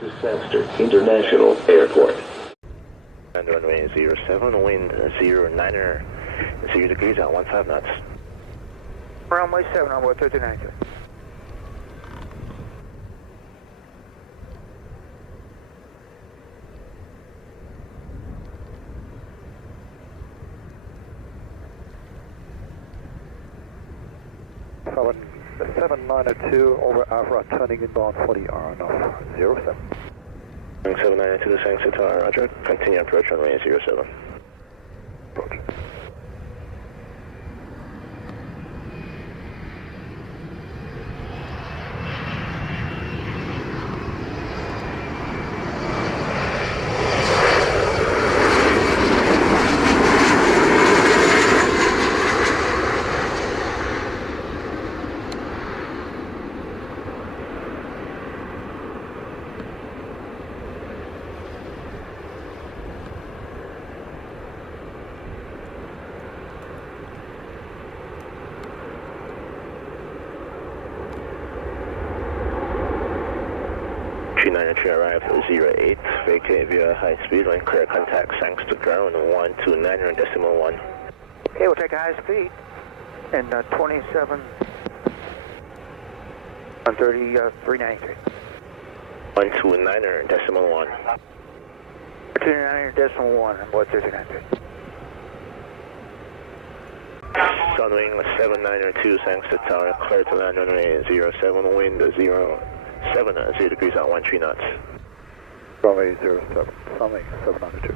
to Sanster International Airport. And runway 07, wind 09er, 0 degrees at 15 knots. Runway 7 on board 39. Falcon 792 over Alpha, turning inbound 40 R off 07. 792 to Sang Sitar, roger. Continue approach runway 07. Approach. Arrive 08, vacate via high speed, when clear contact, thanks to ground 129.1. Okay, we'll take a high speed and 27 on 393. 129.1. 299.1 on board 393. Sunwing 792, thanks to tower, clear to land runway 07, wind 07, 0 degrees at 13 knots. Runway 07, Sunwing 792.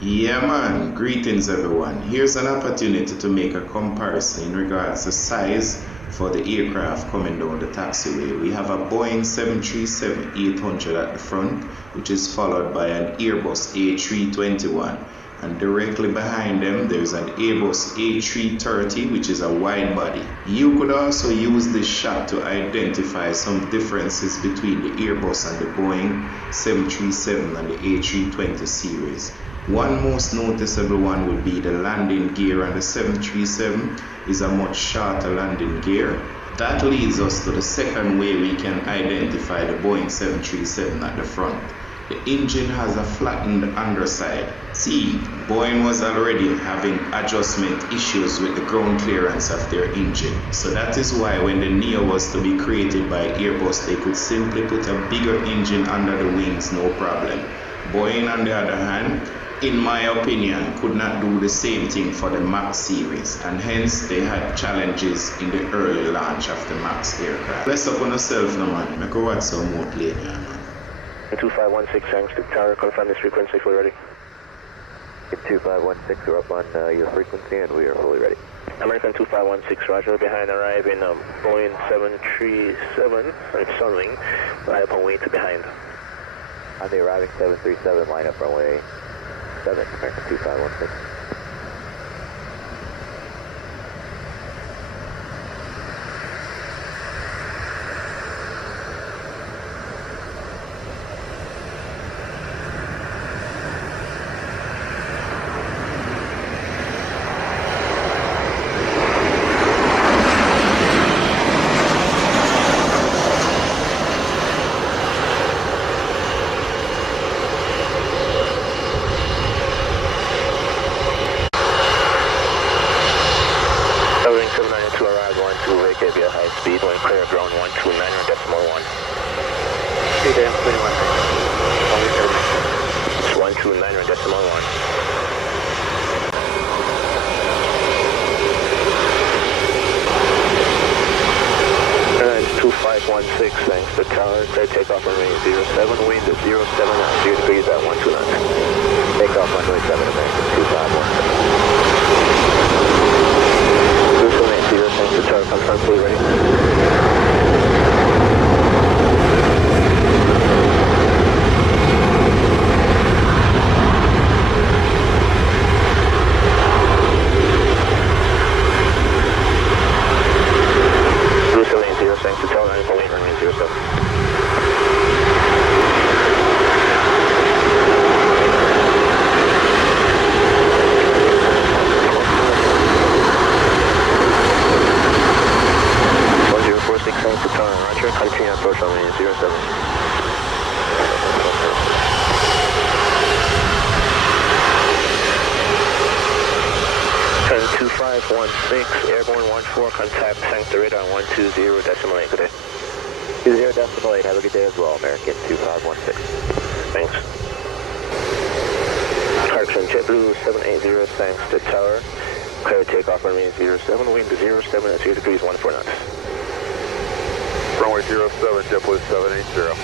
Yeah man, greetings everyone. Here's an opportunity to make a comparison in regards to size for the aircraft coming down the taxiway. We have a Boeing 737-800 at the front, which is followed by an Airbus A321. And directly behind them there's an Airbus A330, which is a wide body. You could also use this shot to identify some differences between the Airbus and the Boeing 737 and the A320 series. One most noticeable one would be the landing gear on the 737 is a much shorter landing gear. That leads us to the second way we can identify the Boeing 737 at the front. The engine has a flattened underside. See, Boeing was already having adjustment issues with the ground clearance of their engine. So that is why when the Neo was to be created by Airbus, they could simply put a bigger engine under the wings, no problem. Boeing, on the other hand, in my opinion, could not do the same thing for the MAX series, and hence they had challenges in the early launch of the MAX aircraft. Bless up on yourself now, man. Make a watch some more later, man. 2516, thanks to tower, confirm this frequency, fully ready. 2516, we're up on your frequency and we are fully ready. American 2516, roger, behind arriving Boeing 737, and Sunwing, line up on way to behind. On the arriving 737, line up runway 7, American 2516. Thanks to tower, clear takeoff runway 07, wind 07 at 0 degrees at 12 knots. Takeoff runway 7, American 2516. 2780, thanks to tower, confirm fully ready. Thanks to tower, 948, runway 07. 514, contact Sancta Radar 120 decimal 8, good day. 20 decimal 8, have a good day as well, American 2516. Thanks. Correction, JetBlue 780, thanks to tower. Clear takeoff runway 07, wind 07 at 0 degrees 14 knots. Runway 07, JetBlue 780.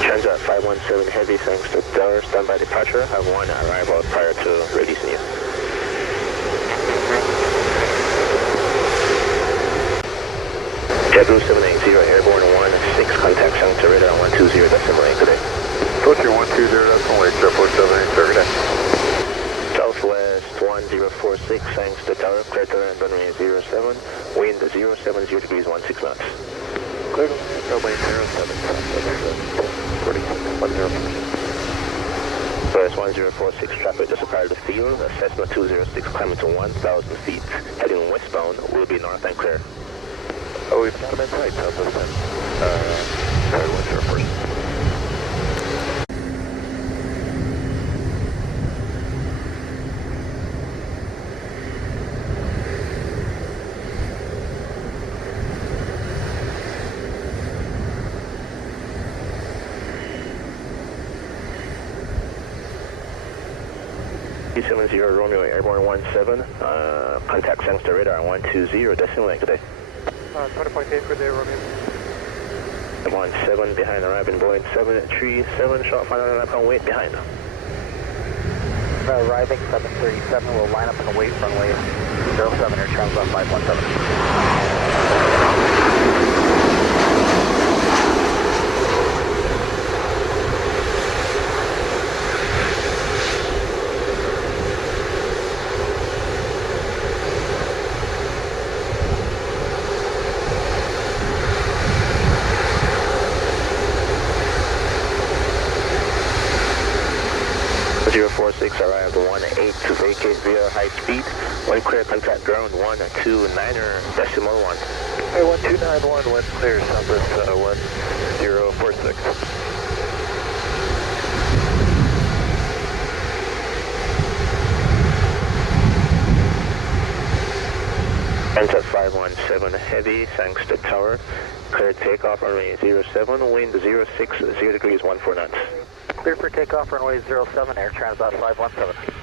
Transat 517 heavy, thanks to tower. Standby departure. Have one arrival prior to releasing you. JetBlue 780, airborne 16, contact Sancta Radar 120 decimal 8, good day. Approaching 120 decimal 8, JetBlue 780, good day. Southwest 1046, thanks to tower. Clear to land runway 07, wind 07, 0 degrees 16 knots. Clear to runway 07, 10. First 1046, traffic just prior to the field. Cessna 206 climbing to 1,000 feet. Heading westbound, will be north and clear. Oh, we've got him in sight, Southwest 10. Sorry, 101st. T70 Romeo airborne 17, contact Sancta Radar 120 decimal 8, good day. 20.8 for the Romeo. 17 behind arriving Boeing 737, short final lap on wait behind. Arriving 737 will line up on the wait runway 07 or Transat 517. Arrived 18 to vacate via high speed. One clear, contact ground 129er decimal 1. Hey, 1291, wind clear, Southwest 1046. Transat 517 heavy, thanks to tower. Clear takeoff runway 07, wind 06, 0 degrees 14 knots. Clear for takeoff runway 07, Air Transat 517.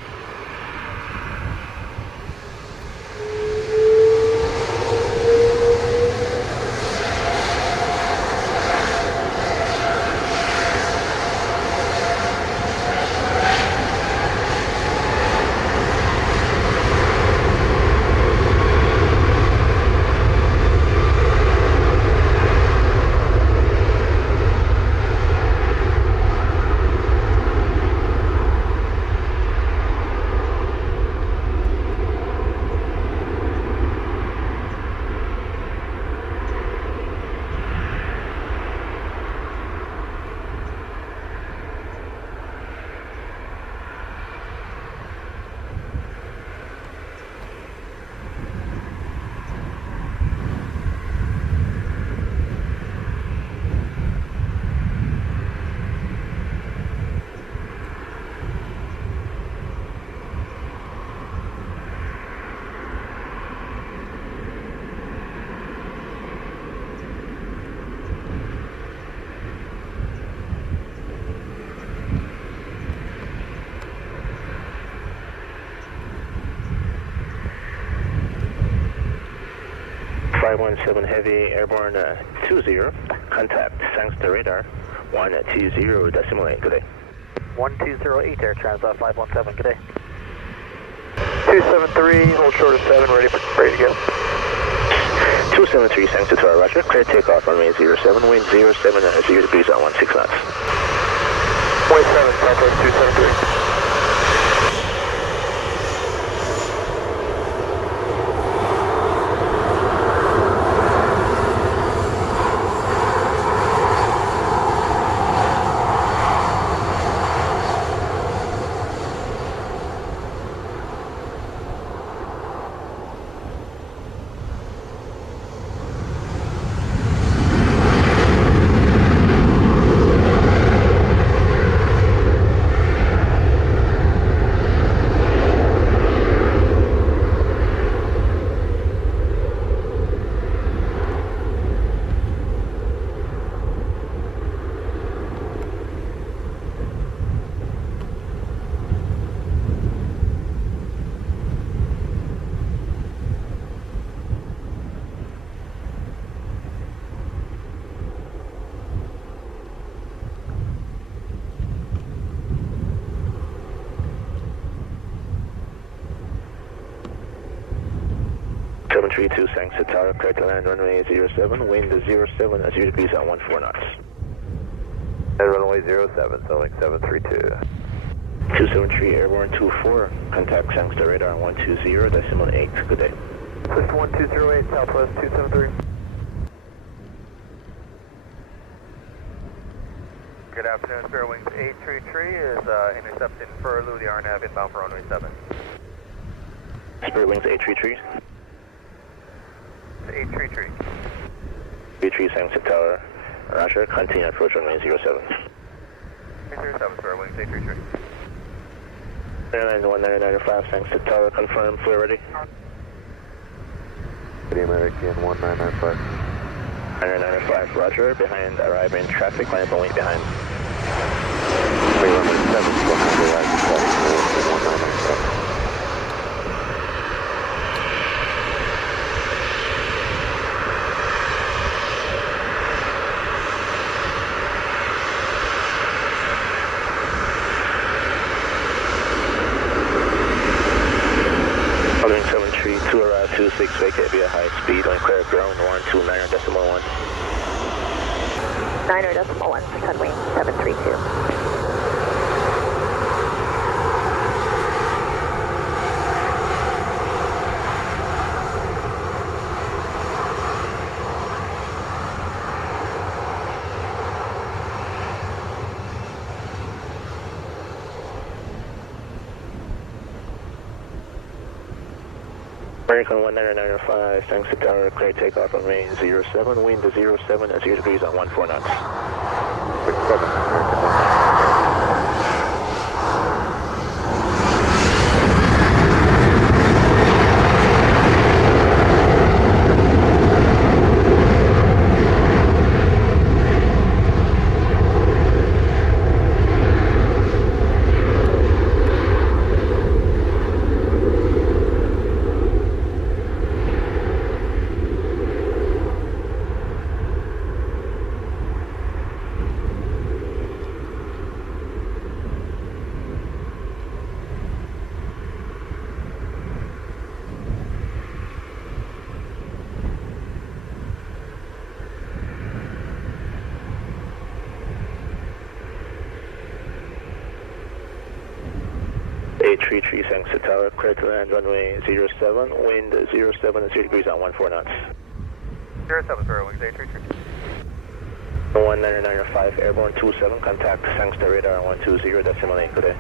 .17 heavy airborne 20, contact Sancta Radar 120 decimal 8, good day. 1208 Air Transat 517, good day. 273, hold short of 7, ready to go. 273 Sancta Tower, roger. Clear takeoff runway 07, wind 07 at 0 degrees at 16 knots. Point 7, Southwest 273. 732, thanks to Tower, clear to land runway 07, wind is 07 at 0 degrees at 14 knots. At runway 07, Sunwing 732. 273, airborne 24, contact thanks to radar 120.8, good day. System 1208, Southwest 273. Good afternoon, Spirit Wings 833 is intercepting Furlou, the RNAV inbound for runway 7. Spirit Wings 833. 833. 33, thanks to Tower, Roger, continue approach runway 07. 837, Spirit Wings 833. Airlines 1995, thanks to Tower, confirm, flight ready. The American 1995. 1995, Roger, behind arriving traffic, line up and wait behind. Runway 7, behind the arriving traffic, 1995. Following 732, arrive 26, vacate via high speed, when clear ground 129.1. 9.1 for Sunwing 732. American 1995, thanks to Tower, clear takeoff on range 07, wind is 07 at 0 degrees at 14 knots. 67, American 1. Tree, thanks to Tower, clear to land runway 07, wind 07 at 0 degrees at 14 knots. 07, Spirit Wings 833. 1995, airborne 27, contact thanks to radar 120.8, good day.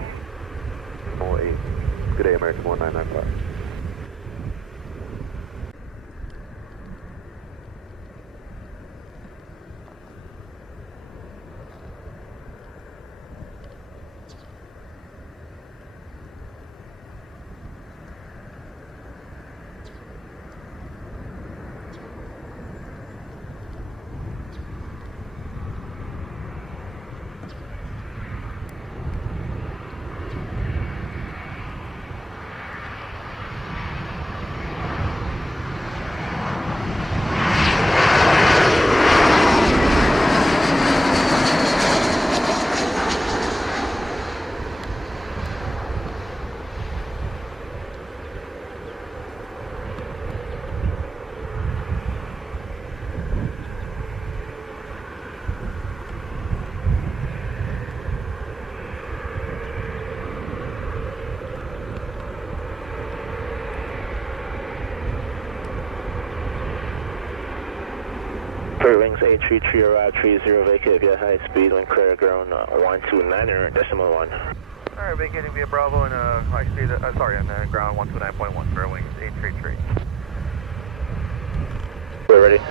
08. Good day, American 1995. Spirit Wings 833, arrive 30, vacate via high speed, when clear ground 129.1. Alright, vacating via Bravo and high speed, on ground 129.1, Spirit Wings 833. We're ready.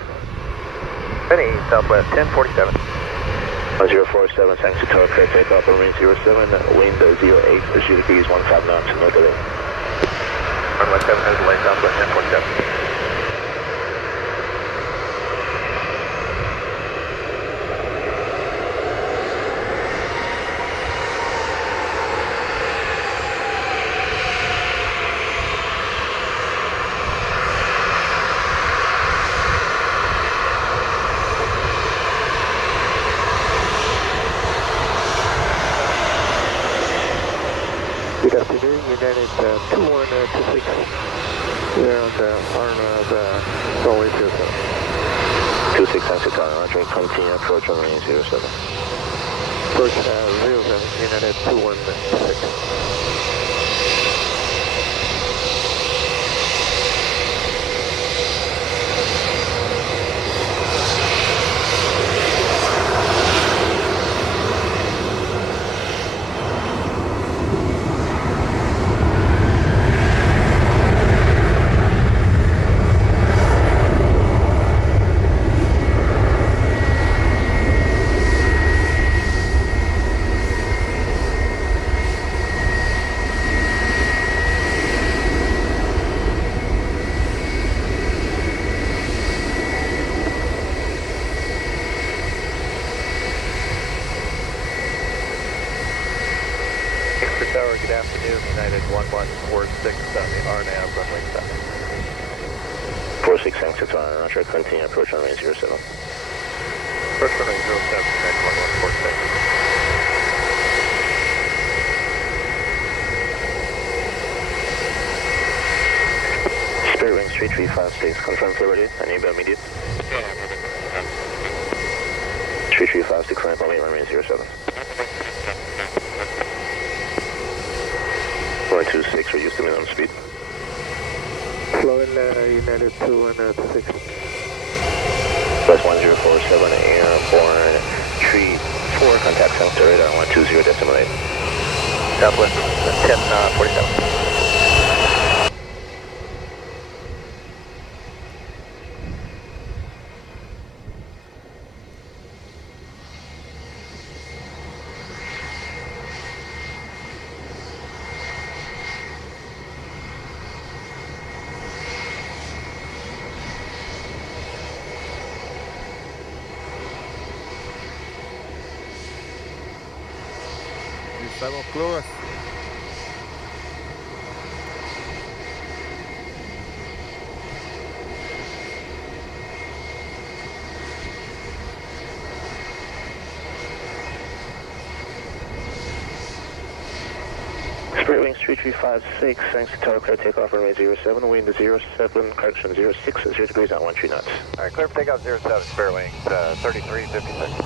Ready, Southwest 1047. 1047, thanks to Tower, clear takeoff on range 07, wind 08, 0 degrees 15 knots, no delay. Runway 7 has delay, Southwest 1047. Good afternoon, United 2126. We're on the Sunwing 07. 26 Taxi Tower, Roger, continue approach runway 07. Approach 07, United 2126. Tower, good afternoon, United 1146 on the RNAV runway 7. 46 Taxi Tower, Roger, continue approach runway 07. Approach runway 07, United 1146. Spirit Wings 3356, confirm clear ready, enable immediate. 3356, ramp on runway 07. 426, reduce the minimum speed. Flowing United 2126. Plus 1047, airborne, tree 4, contact center radar 120.8. Southwest 1047. Estamos close. Spirit Wings 3356, thanks to tower clear takeoff runway 07, wind 07, correction 06, 0 degrees at 13 knots. Alright, clear for takeoff 07, Spirit Wings 3356.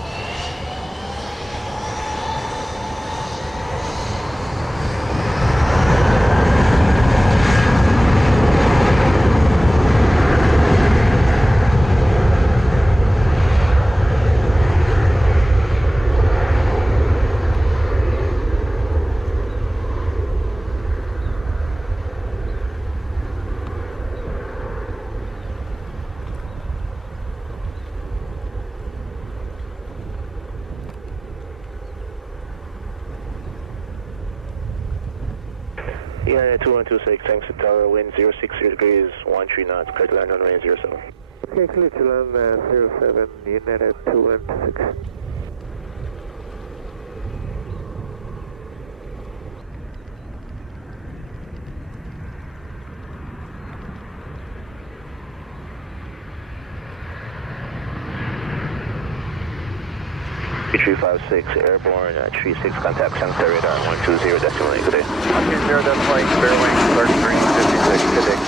United 2126, thanks to tower, wind 060 degrees, 13 knots, clear to land runway 07. Okay, clear to land 07, United 2126. P356, airborne, tree 6, contact center radar 120.8, good day. 120.8, Spirit Wings 3356, good day.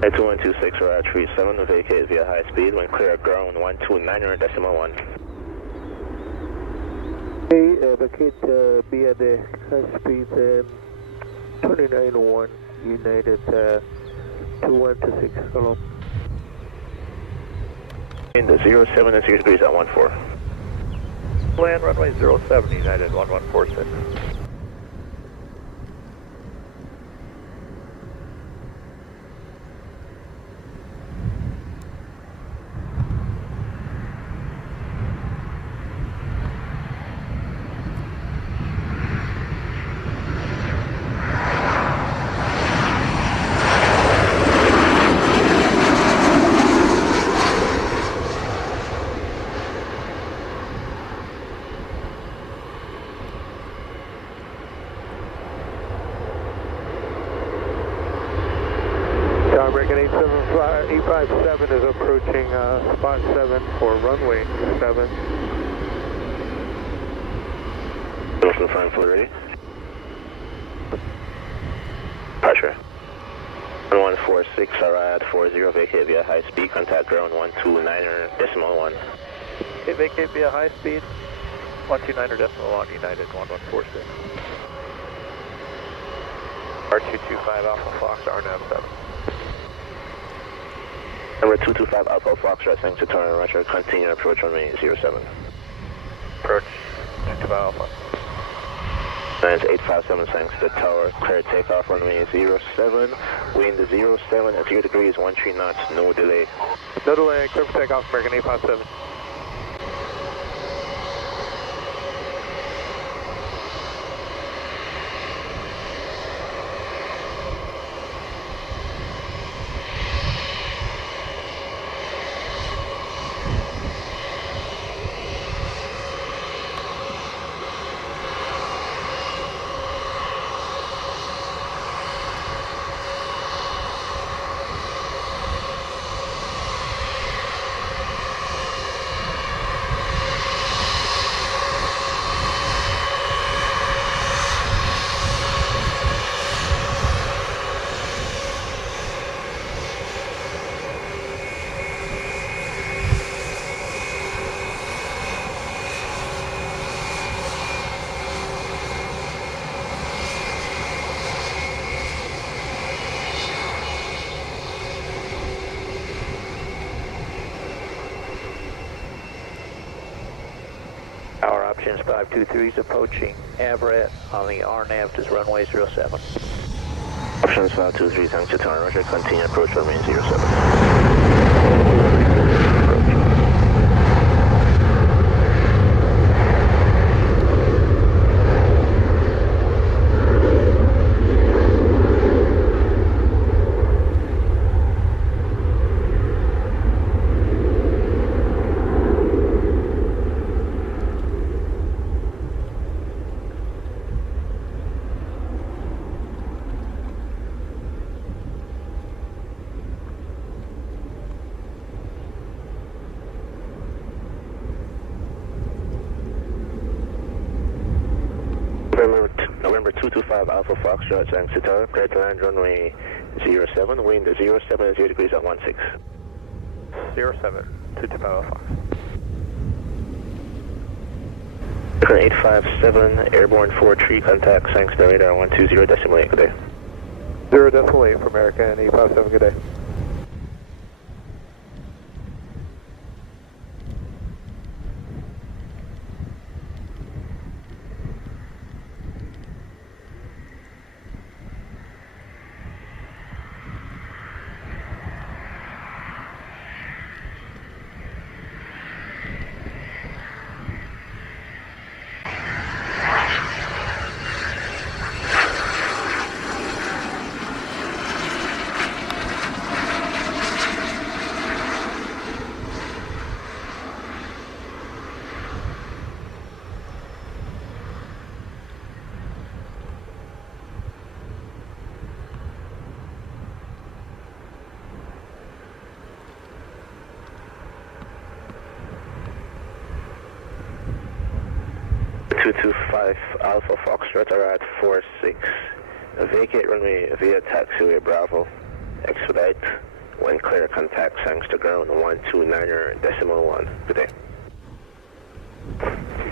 At 2126, we're at 37, vacate via high speed, when clear at ground 129.1. Okay, vacate via the high speed 29.1, United 2126, hello. Wind 07 and 0 degrees at 14. Land runway 07, United 1146. American 857 is approaching spot 7 for runway 7. Wilson, flying fully ready. Pressure. 1146, Arad 40, vacate via high speed, contact ground 129.1. Okay, vacate via high speed, 129.1, United 1146. R225 Alpha Fox, RNAV 7. Number 225 Alpha Fox, resting to turn Roger, continue approach runway 07. Approach 225 Alpha. 857, thanks to the tower, clear takeoff runway 07, wind 07 at 0 degrees, 13 knots, no delay. No delay, clear for takeoff, American 857. Our options 523 is approaching Everett on the RNAV to runway 07. Options 523, thanks to turn Roger, continue approach runway 07. November 225 Alpha Foxtrot, thanks to tower, clear to land runway 07, wind 07 at 0 degrees at 16. 07, 225 Alpha. 857, airborne 43, contact, thanks to radar 120.8, good day. 0.8 for American 857, good day. Alpha Foxtrot are at 46. Vacate runway via taxiway Bravo. Expedite. When clear, contact thanks to ground 129.1. Good day.